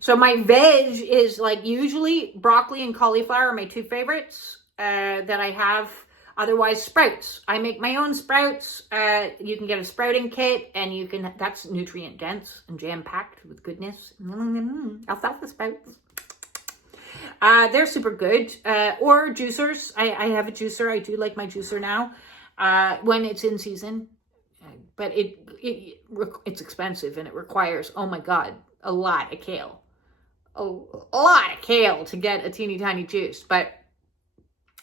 So my veg is like usually broccoli and cauliflower are my two favorites that I have. Otherwise, sprouts. I make my own sprouts. You can get a sprouting kit, and that's nutrient dense and jam packed with goodness. Alfalfa sprouts. They're super good. Or juicers. I have a juicer. I do like my juicer now. When it's in season, but it's expensive and it requires, oh my God, a lot of kale, a lot of kale to get a teeny tiny juice, but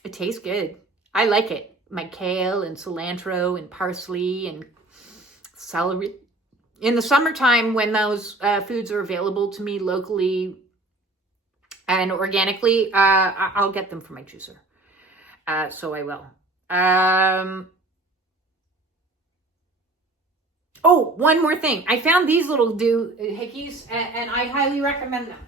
it tastes good. I like it. My kale and cilantro and parsley and celery. In the summertime, when those foods are available to me locally and organically, I'll get them from my juicer. So I will. Oh, one more thing. I found these little doohickeys, and I highly recommend them.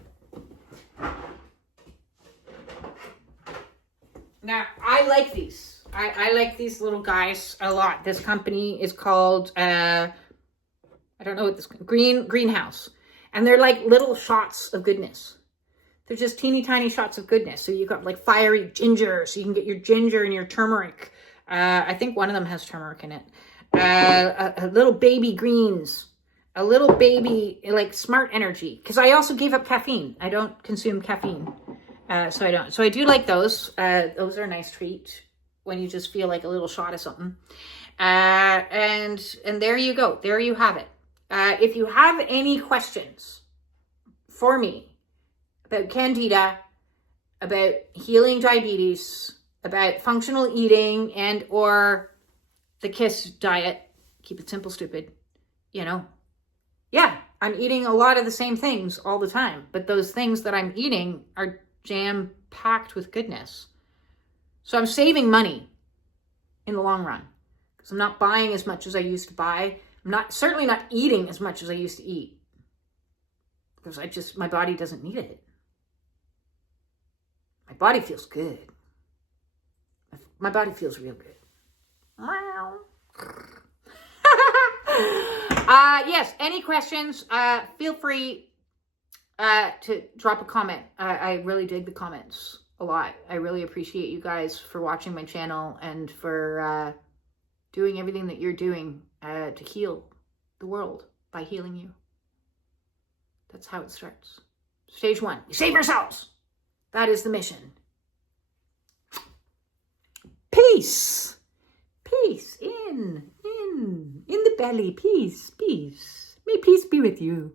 Now, I like these. I like these little guys a lot. This company is called, I don't know what this, Greenhouse. And they're like little shots of goodness. They're just teeny tiny shots of goodness. So you've got like fiery ginger, so you can get your ginger and your turmeric. I think one of them has turmeric in it. A little baby greens, a little baby like smart energy. Because I also gave up caffeine. I don't consume caffeine, so I don't. So I do like those. Those are a nice treat when you just feel like a little shot of something. And there you go. There you have it. If you have any questions for me about candida, about healing diabetes, about functional eating and or the KISS diet, keep it simple, stupid, you know, yeah, I'm eating a lot of the same things all the time, but those things that I'm eating are jam-packed with goodness. So I'm saving money in the long run because I'm not buying as much as I used to buy. I'm certainly not eating as much as I used to eat because my body doesn't need it. My body feels good. My body feels real good. Wow. Yes, any questions, feel free to drop a comment. I really dig the comments a lot. I really appreciate you guys for watching my channel and for doing everything that you're doing to heal the world by healing you. That's how it starts. Stage 1, you save yourselves. That is the mission. Peace. Peace in the belly. Peace, peace. May peace be with you.